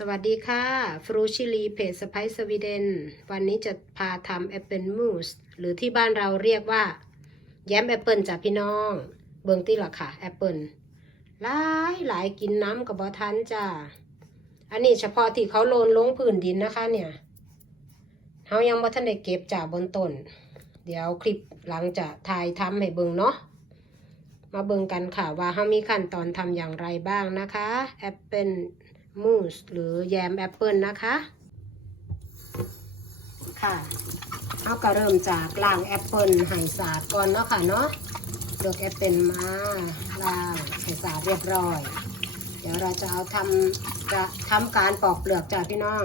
สวัสดีค่ะ ฟรูชิลีเพจสไปสวีเดน วันนี้จะพาทำแอปเปิลมูสหรือที่บ้านเราเรียกว่า แย้มแอปเปิลจ้ะพี่น้อง เบิ่งที่ละค่ะแอปเปิลหลายหลายกินน้ำกับบอทันจ้าอันนี้เฉพาะที่เขาโลนลงพื้นดินนะคะเนี่ยเขายังบ่ทันได้เก็บจากบนต้น เดี๋ยวคลิปหลังจะถ่ายทำให้เบิ่งเนาะมาเบิ่งกันค่ะว่าเขามีขั้นตอนทำอย่างไรบ้างนะคะแอปเปิล มูสหรือแยมแอปเปิลนะคะ ค่ะเขาก็เริ่มจากล้างแอปเปิลให้สาดก่อนเนาะค่ะเนาะเลือกแอปเปิลมาล้างให้สาดเรียบร้อย เดี๋ยวเราจะเอาทำจะทำการปอกเปลือกจ้ะพี่น้อง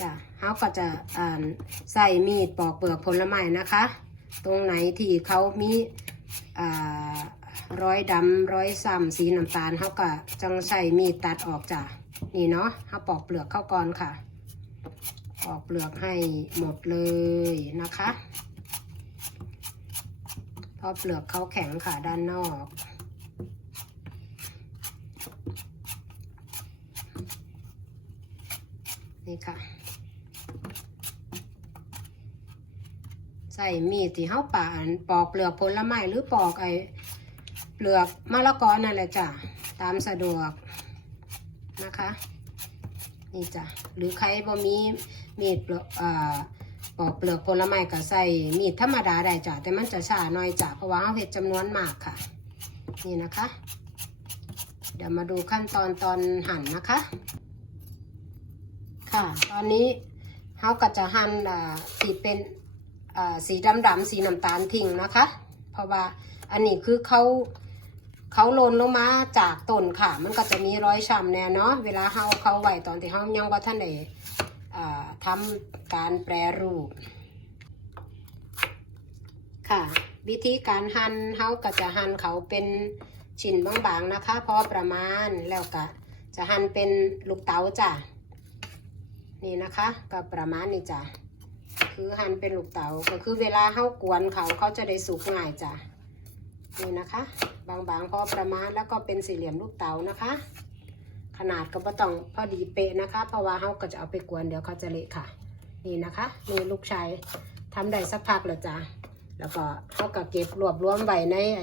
จ้ะเขาก็จะใส่มีดปอกเปลือกผลไม้นะคะ ตรงไหนที่เขามีอ ร้อยดำร้อยซ้ำสีน้ำตาลเขาก็จังใช้มีดตัดออกจ้ะนี่เนาะเขาปอกเปลือกเข้าก่อนค่ะ ปอกเปลือกให้หมดเลยนะคะเพราะเปลือกเขาแข็งค่ะด้านนอกนี่ค่ะใส่มีดที่เฮาปาดปอกเปลือกผลไม้หรือปอกไอ้ เปลือกมะละกอนั่นแหละจ้ะตามสะดวกนะคะนี่จ้ะหรือใครบ่มีมีดเปลือกอ่าปอกเปลือกผลไม้ก็ใส่มีดธรรมดาได้จ้ะแต่มันจะช้าหน่อยจ้ะเพราะว่าเฮาเฮ็ดจำนวนมากค่ะ นี่นะคะ เดี๋ยวมาดูขั้นตอนตอนหั่นนะคะ ค่ะ ตอนนี้เขาก็จะหั่นสีเป็นสีดำดำๆสีน้ำตาลทิ้งนะคะ เพราะว่าอันนี้คือเขา เขาโลนลงมาจากต้นค่ะ มันก็จะมีรอยช้ำแน่เนาะเวลาเขาเขาไหวตอนที่เขายังว่าท่านได้อ่าทำการแปรรูป ค่ะ วิธีการหั่นเขาก็จะหั่นเขาเป็นชิ้นบางๆนะคะพอประมาณแล้วก็จะหั่นเป็นลูกเต๋าจ้ะนี่นะคะ ก็ประมาณนี้จ้ะคือหั่นเป็นลูกเต๋าก็คือเวลาเข้ากวนเขาเขาจะได้สุกง่ายจ้ะ นี่นะคะ บางๆพอประมาณแล้วก็เป็นสี่เหลี่ยมลูกเต๋านะคะ ขนาดก็บ่ต้องพอดีเป๊ะนะคะ เพราะว่าเขาก็จะเอาไปกวนเดี๋ยวเขาจะเละค่ะ นี่นะคะนี่ลูกชายทำได้สักพักแล้วจ้ะแล้วก็เขาก็เก็บรวบรวมไว้ในไอ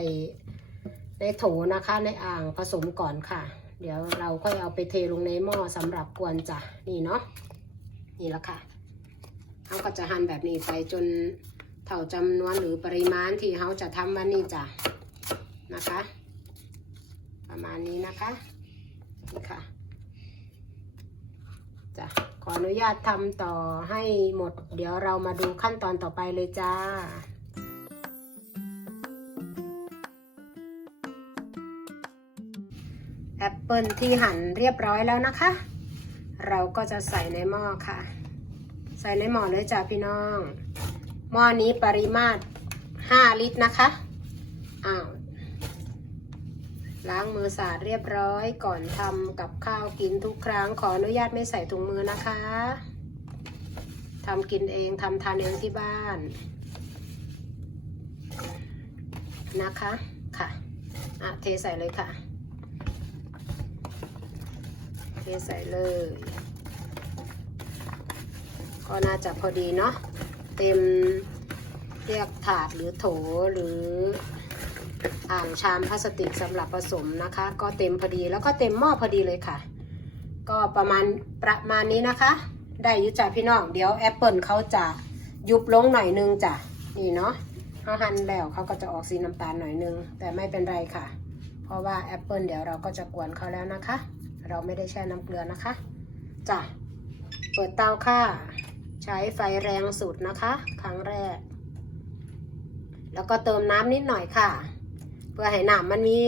ในโถนะคะในอ่างผสมก่อนค่ะ เดี๋ยวเราค่อยเอาไปเทลงในหม้อสำหรับกวนจ้ะนี่เนาะนี่แหละค่ะเขาก็จะหั่นแบบนี้ไปจนเท่าจำนวนหรือปริมาณที่เขาจะทำวันนี้จ้ะ นะคะ ประมาณนี้นะคะนี่ค่ะจ้ะขออนุญาตทำต่อให้หมด เดี๋ยวเรามาดูขั้นตอนต่อไปเลยจ้าแอปเปิลที่หั่นเรียบร้อยแล้วนะคะ เราก็จะใส่ในหม้อค่ะ ใส่ในหม้อเลยจ้ะพี่น้อง หม้อนี้ปริมาตร 5 ลิตรนะคะ อ้าว ล้างมือสะอาดเรียบร้อยก่อนทำกับข้าวกินทุกครั้ง ขออนุญาตไม่ใส่ถุงมือนะคะทำกินเองทำทานเองที่บ้าน นะคะค่ะอะเทใส่เลยค่ะ เทใส่เลย ก็น่าจะพอดีเนาะเต็มเรียกถาดหรือโถหรือ อ่างชามพลาสติกสำหรับผสมนะคะ ก็เต็มพอดีแล้วก็เต็มหม้อพอดีเลยค่ะ ก็ประมาณประมาณนี้นะคะ ได้ยุจ่าพี่น้องเดี๋ยวแอปเปิลเขาจะยุบลงหน่อยนึงจ้ะนี่เนาะเขาหั่นแล้วเขาก็จะออกสีน้ำตาลหน่อยนึง แต่ไม่เป็นไรค่ะ เพราะว่าแอปเปิลเดี๋ยวเราก็จะกวนเขาแล้วนะคะ เราไม่ได้แช่น้ำเกลือนะคะจ้ะเปิดเตาค่ะ ใช้ไฟแรงสุดนะคะ ครั้งแรก แล้วก็เติมน้ำนิดหน่อยค่ะ เพื่อให้น้ำมันมี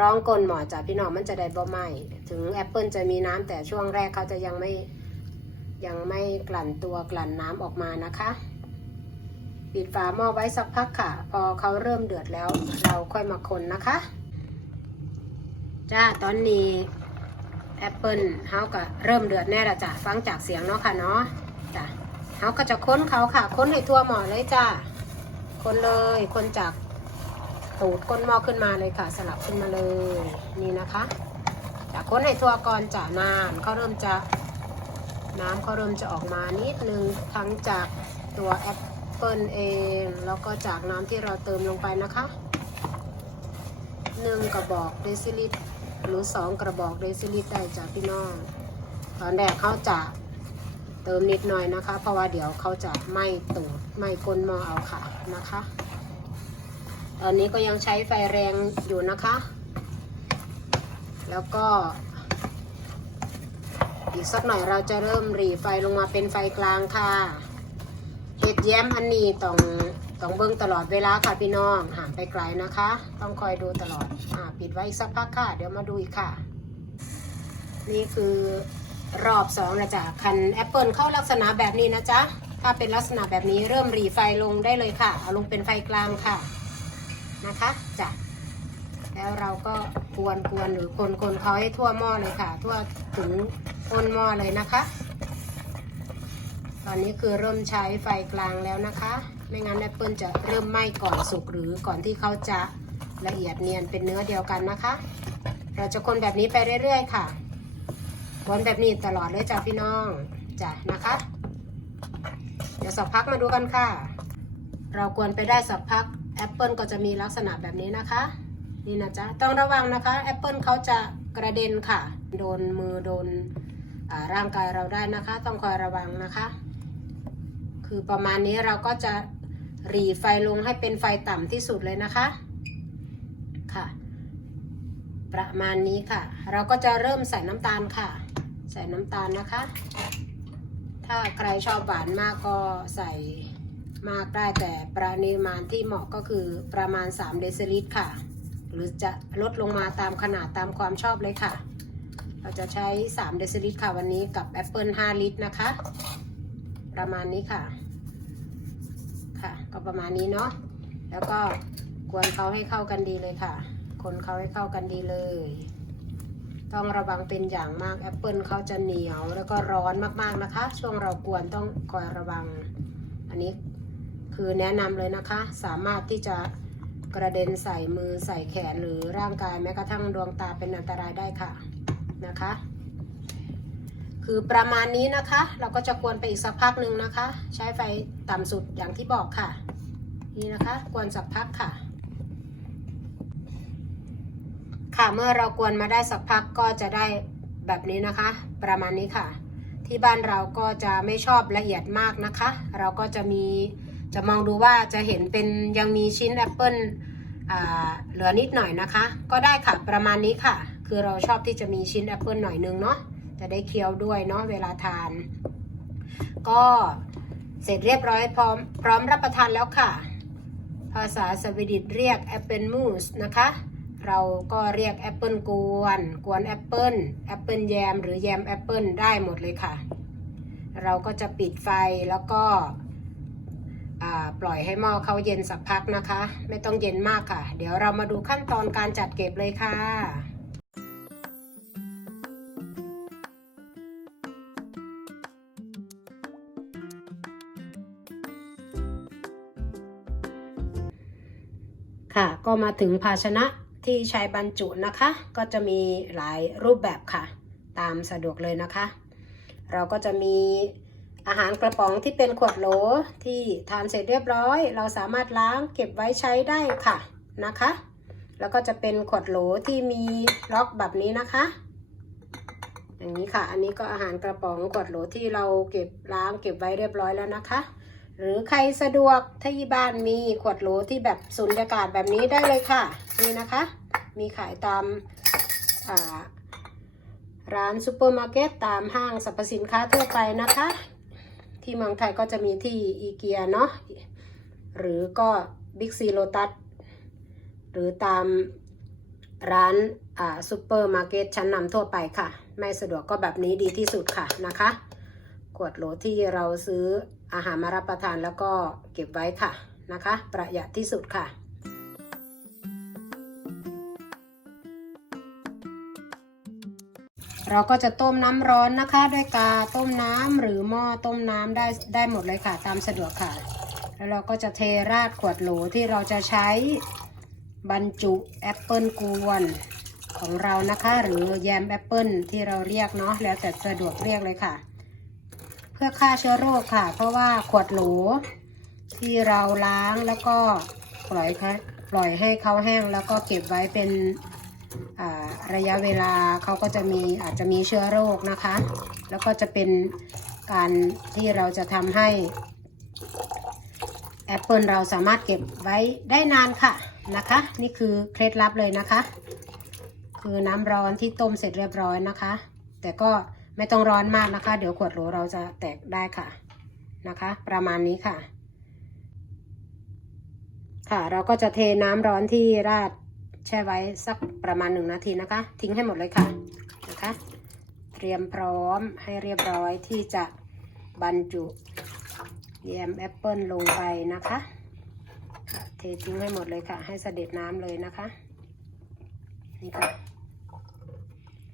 ร้องกลนหมอจ้ะพี่น้องมันจะได้บ่ไหมถึงแอปเปิลจะมีน้ำแต่ช่วงแรกเขาจะยังไม่ยังไม่กลั่นตัวกลั่นน้ำออกมานะคะปิดฝาหม้อไว้สักพักค่ะ พอเขาเริ่มเดือดแล้ว เราค่อยมาคนนะคะ จ้าตอนนี้แอปเปิลเฮาก็เริ่มเดือดแน่ละจ้ะฟังจากเสียงเนาะค่ะเนาะจ้ะเฮาก็จะค้นเขาค่ะ ค้นให้ทั่วหม้อเลยจ้าคนเลยคนจาก ตูดก้นหม้อขึ้นมาเลยค่ะ สลับขึ้นมาเลยนี่นะคะจะค้นให้ทั่วก่อนจะน้ำเขาเริ่มจะน้ำเขาเริ่มจะออกมานิดนึงทั้งจากตัวแอปเปิลเองแล้วก็จากน้ำที่เราเติมลงไปนะคะหนึ่งกระบอกเดซิลิตรหรือสองกระบอกเดซิลิตรได้จากพี่น้อง ตอนแรกเขาจะเติมนิดหน่อยนะคะ เพราะว่าเดี๋ยวเขาจะไม่ตูดไม่ก้นหม้อเอาค่ะนะคะ ตอนนี้ก็ยังใช้ไฟแรงอยู่นะคะ แล้วก็ อีกสักหน่อยเราจะเริ่มหรีไฟลงมาเป็นไฟกลางค่ะเห็ดแย้มอันนี้ต้องต้องเบิ้งตลอดเวลาค่ะพี่น้องห่างไปไกลนะคะ ต้องคอยดูตลอดอ่าปิดไว้อีกสักพักค่ะ เดี๋ยวมาดูอีกค่ะ นี่คือรอบสองนะจ๊ะคันแอปเปิลเข้าลักษณะแบบนี้นะจ๊ะถ้าเป็นลักษณะแบบนี้เริ่มหรีไฟลงได้เลยค่ะ เอาลงเป็นไฟกลางค่ะ นะคะจ้ะแล้วเราก็กวนกวนหรือคนคนเขาให้ทั่วหม้อเลยค่ะ ทั่วถึงก้นหม้อเลยนะคะ ตอนนี้คือเริ่มใช้ไฟกลางแล้วนะคะ ไม่งั้นแอปเปิลจะเริ่มไหม้ก่อนสุกหรือก่อนที่เขาจะละเอียดเนียนเป็นเนื้อเดียวกันนะคะ เราจะคนแบบนี้ไปเรื่อยๆค่ะวนแบบนี้ตลอดเลยจ้ะพี่น้องจ้ะนะคะ เดี๋ยวสักพักมาดูกันค่ะ เรากวนไปได้สักพัก แอปเปิลก็จะมีลักษณะแบบนี้นะคะ นี่นะจ๊ะต้องระวังนะคะแอปเปิลเขาจะกระเด็นค่ะ โดนมือโดนร่างกายเราได้นะคะ ต้องคอยระวังนะคะ คือประมาณนี้เราก็จะหรีไฟลงให้เป็นไฟต่ำที่สุดเลยนะคะค่ะ ประมาณนี้ค่ะ เราก็จะเริ่มใส่น้ำตาลค่ะ ใส่น้ำตาลนะคะ ถ้าใครชอบหวานมากก็ใส่ มากได้แต่ปริมาณที่เหมาะก็คือประมาณ3เดซิลิตรค่ะ หรือจะลดลงมาตามขนาดตามความชอบเลยค่ะ เราจะใช้3เดซิลิตรค่ะวันนี้กับแอปเปิล5ลิตรนะคะ ประมาณนี้ค่ะ ค่ะ ก็ประมาณนี้เนาะแล้วก็กวนเขาให้เข้ากันดีเลยค่ะ คนเขาให้เข้ากันดีเลย ต้องระวังเป็นอย่างมากแอปเปิลเขาจะเหนียวแล้วก็ร้อนมากๆนะคะ ช่วงเรากวนต้องคอยระวังอันนี้ คือแนะนำเลยนะคะ สามารถที่จะกระเด็นใส่มือใส่แขนหรือร่างกายแม้กระทั่งดวงตาเป็นอันตรายได้ค่ะนะคะ คือประมาณนี้นะคะ เราก็จะกวนไปอีกสักพักหนึ่งนะคะ ใช้ไฟต่ำสุดอย่างที่บอกค่ะ นี่นะคะกวนสักพักค่ะ ค่ะเมื่อเรากวนมาได้สักพักก็จะได้แบบนี้นะคะ ประมาณนี้ค่ะ ที่บ้านเราก็จะไม่ชอบละเอียดมากนะคะ เราก็จะมี จะมองดูว่าจะเห็นเป็นยังมีชิ้นแอปเปิลเหลือนิดหน่อยนะคะ ก็ได้ค่ะประมาณนี้ค่ะ คือเราชอบที่จะมีชิ้นแอปเปิลหน่อยนึงเนาะจะได้เคี้ยวด้วยเนาะเวลาทาน ก็เสร็จเรียบร้อยพร้อมพร้อมรับประทานแล้วค่ะ ภาษาสวีดิชเรียกแอปเปิลมูสนะคะ เราก็เรียกแอปเปิลกวน กวนแอปเปิลแอปเปิลแยม หรือแยมแอปเปิลได้หมดเลยค่ะ เราก็จะปิดไฟแล้วก็ ปล่อยให้หม้อเขาเย็นสักพักนะคะ ไม่ต้องเย็นมากค่ะ เดี๋ยวเรามาดูขั้นตอนการจัดเก็บเลยค่ะค่ะ ก็มาถึงภาชนะที่ใช้บรรจุนะคะ ก็จะมีหลายรูปแบบค่ะ ตามสะดวกเลยนะคะ เราก็จะมี อาหารกระป๋องที่เป็นขวดโหลที่ทานเสร็จเรียบร้อย เราสามารถล้างเก็บไว้ใช้ได้ค่ะนะคะ แล้วก็จะเป็นขวดโหลที่มีล็อกแบบนี้นะคะ อย่างนี้ค่ะ อันนี้ก็อาหารกระป๋องขวดโหลที่เราเก็บล้างเก็บไว้เรียบร้อยแล้วนะคะ หรือใครสะดวกที่บ้านมีขวดโหลที่แบบสุญญากาศแบบนี้ได้เลยค่ะนี่นะคะ มีขายตามร้านซูเปอร์มาร์เก็ตตามห้างสรรพสินค้าทั่วไปนะคะ ที่เมืองไทยก็จะมีที่อีเกียเนาะหรือก็บิ๊กซีโลตัสหรือตามร้านอ่าซูเปอร์มาร์เก็ตชั้นนำทั่วไปค่ะ ไม่สะดวกก็แบบนี้ดีที่สุดค่ะนะคะขวดโหลที่เราซื้ออาหารมารับประทานแล้วก็เก็บไว้ค่ะนะคะ ประหยัดที่สุดค่ะ เราก็จะต้มน้ำร้อนนะคะ ด้วยกาต้มน้ำหรือหม้อต้มน้ำได้ได้หมดเลยค่ะ ตามสะดวกค่ะ แล้วเราก็จะเทราดขวดโหลที่เราจะใช้บรรจุแอปเปิลกวนของเรานะคะ หรือแยมแอปเปิลที่เราเรียกเนาะแล้วแต่สะดวกเรียกเลยค่ะ เพื่อฆ่าเชื้อโรคค่ะ เพราะว่าขวดโหลที่เราล้างแล้วก็ปล่อยเขาปล่อยให้เขาแห้งแล้วก็เก็บไว้เป็น ระยะเวลาเขาก็จะมีอาจจะมีเชื้อโรคนะคะ แล้วก็จะเป็นการที่เราจะทำให้แอปเปิลเราสามารถเก็บไว้ได้นานค่ะนะคะ นี่คือเคล็ดลับเลยนะคะ คือน้ำร้อนที่ต้มเสร็จเรียบร้อยนะคะ แต่ก็ไม่ต้องร้อนมากนะคะ เดี๋ยวขวดโหลเราจะแตกได้ค่ะนะคะ ประมาณนี้ค่ะ ค่ะ เราก็จะเทน้ำร้อนที่ราด แช่ไว้สักประมาณหนึ่งนาทีนะคะ ทิ้งให้หมดเลยค่ะนะคะ เตรียมพร้อมให้เรียบร้อยที่จะบรรจุแยมแอปเปิลลงไปนะคะ เททิ้งให้หมดเลยค่ะ ให้เสด็จน้ำเลยนะคะ นี่ค่ะ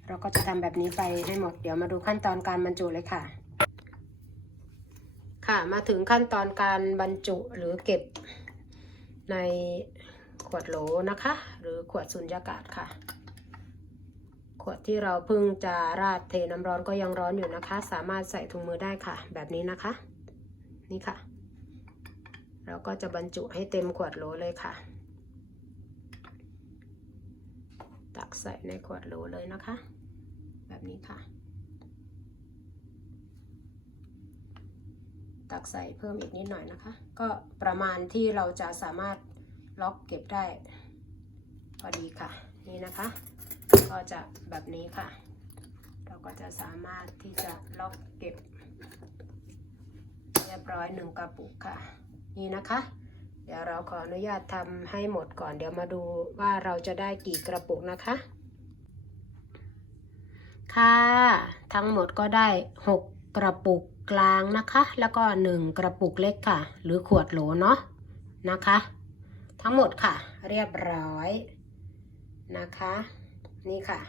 เราก็จะทำแบบนี้ไปให้หมด เดี๋ยวมาดูขั้นตอนการบรรจุเลยค่ะ ค่ะ มาถึงขั้นตอนการบรรจุหรือเก็บใน ขวดโหลนะคะ หรือขวดสุญญากาศค่ะ ขวดที่เราเพิ่งจะราดเทน้ำร้อนก็ยังร้อนอยู่นะคะ สามารถใส่ถุงมือได้ค่ะ แบบนี้นะคะ นี่ค่ะ เราก็จะบรรจุให้เต็มขวดโหลเลยค่ะ ตักใส่ในขวดโหลเลยนะคะ แบบนี้ค่ะตักใส่เพิ่มอีกนิดหน่อยนะคะ ก็ประมาณที่เราจะสามารถ ล็อกเก็บได้ พอดีค่ะ นี่นะคะ ก็จะแบบนี้ค่ะ เราก็จะสามารถที่จะล็อกเก็บ เรียบร้อยหนึ่งกระปุกค่ะ นี่นะคะ เดี๋ยวเราขออนุญาตทำให้หมดก่อน เดี๋ยวมาดูว่าเราจะได้กี่กระปุกนะคะ ค่ะ ทั้งหมดก็ได้ 6 กระปุกกลางนะคะ แล้วก็ 1 กระปุกเล็กค่ะ หรือขวดโหลเนาะนะคะ ทั้งหมดค่ะ เรียบร้อยนะคะ นี่ค่ะ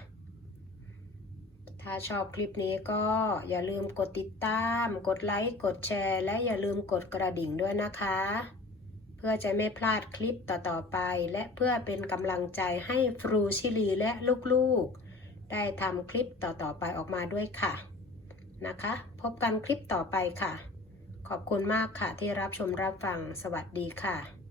ถ้าชอบคลิปนี้ก็อย่าลืมกดติดตาม กดไลค์ กดแชร์ และอย่าลืมกดกระดิ่งด้วยนะคะ เพื่อจะไม่พลาดคลิปต่อๆไป และเพื่อเป็นกำลังใจให้ฟรูชิลีและลูกๆ ได้ทำคลิปต่อๆไปออกมาด้วยค่ะนะคะ พบกันคลิปต่อไปค่ะ ขอบคุณมากค่ะที่รับชมรับฟัง สวัสดีค่ะ